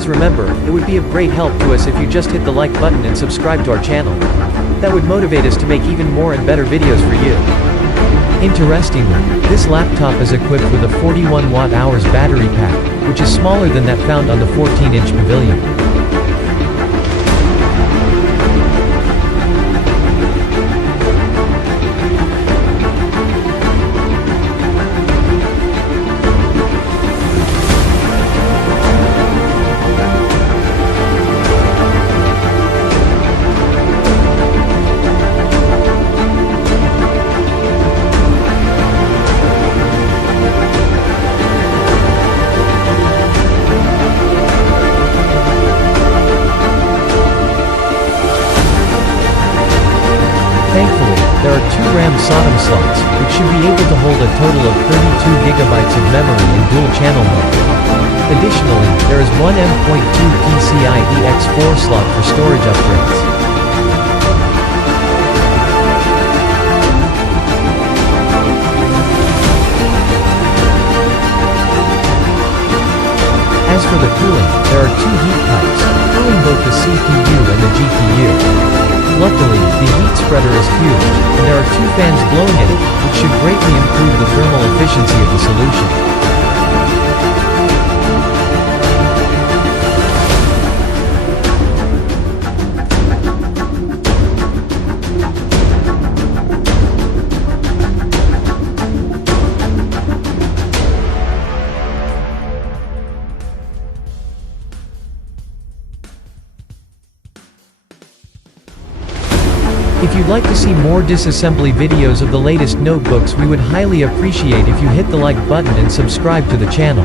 please remember, it would be of great help to us if you just hit the like button and subscribe to our channel. That would motivate us to make even more and better videos for you. Interestingly, this laptop is equipped with a 41 watt-hours battery pack, which is smaller than that found on the 14-inch Pavilion. Thankfully, there are 2 RAM SODIMM slots, which should be able to hold a total of 32 GB of memory in dual-channel mode. Additionally, there is one M.2 PCIe X4 slot for storage upgrades. As for the cooling, there are 2 heat pipes, cooling both the CPU and the GPU. Luckily, the heat spreader is huge, and there are 2 fans blowing at it, which should greatly improve the thermal efficiency of the solution. If you'd like to see more disassembly videos of the latest notebooks, we would highly appreciate if you hit the like button and subscribe to the channel.